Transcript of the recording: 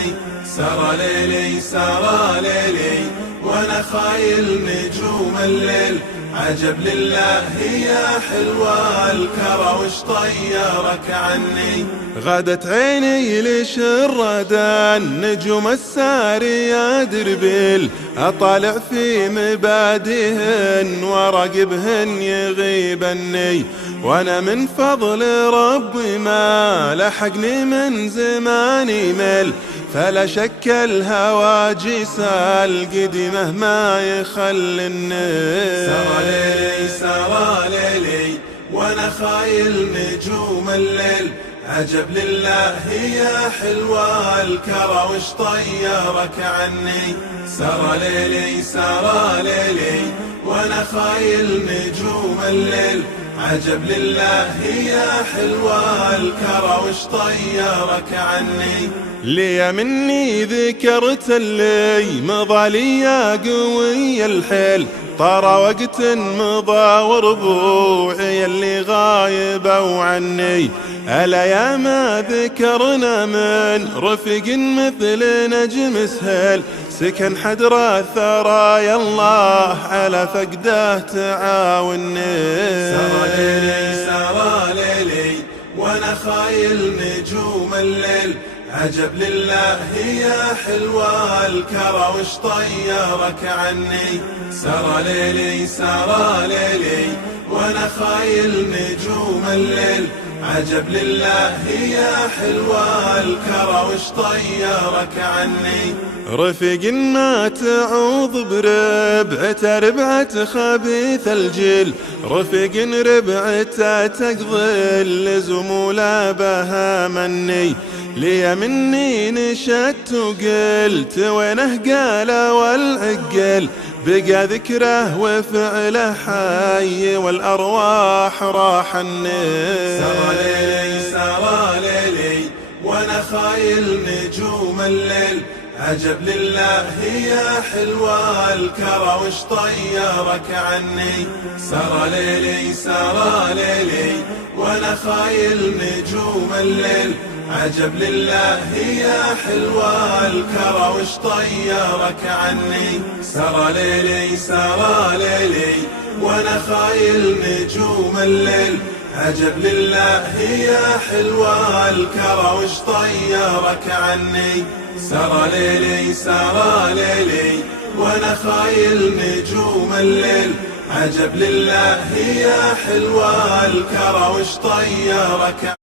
عني. سرى ليلي سرى ليلي وانا خايل نجوم الليل. عجب لله يا حلوة الكرى وش طيرك عني. غادت عيني ليش الردان نجوم السارية دربيل. أطالع في مبادئهن وراقبهن يغيبني. وانا من فضل ربي ما لحقني من زماني ميل. فلا شك الهوى جسى القديمه ما يخلي النيل. سرى ليلي سرى ليلي وانا خايل نجوم الليل. عجب لله يا حلوة الكرى وش طيرك عني. سرى ليلي سرى ليلي وانا خايل نجوم الليل. عجب لله يا حلوة الكرى وش طيرك عني. لي مني ذكرت اللي مضى لي يا قوي الحيل. طار وقت مضى وربوعي اللي غايبوا عني. ألا يا ما ذكرنا من رفق مثل نجم سهيل. سكن حدر الثرى الله على فقده تعاوني. سرى ليلي سرى ليلي وانا خايل نجوم الليل. عجب لله يا حلوة الكرى وش طيرك عني. سرى ليلي سرى ليلي وانا خايل نجوم الليل. عجب لله يا حلوة الكرى وش طيرك عني. رفيق ما تعوض بربعته ربعة خبيث الجيل. رفيق ربعته تقضي لزموله بها مني. لي مني نشدت وقلت وينه قال والعقل. بقى ذكره وفعله حي والأرواح راح النيل. سرى ليلي سرى ليلي وانا خايل نجوم الليل. عجب لله يا حلوة الكرى وش طيرك عني. سرى ليلي سرى ليلي وانا خايل نجوم الليل. عجب لله يا حلوة الكرى وش طيرك عني. سرى ليلي سرى ليلي وانا خايل نجوم الليل. عجب لله يا حلوة الكرى وش طيرك عني. سرى ليلي سرى ليلي وانا خايل نجوم الليل. عجب لله يا حلوة الكرى وش طيرك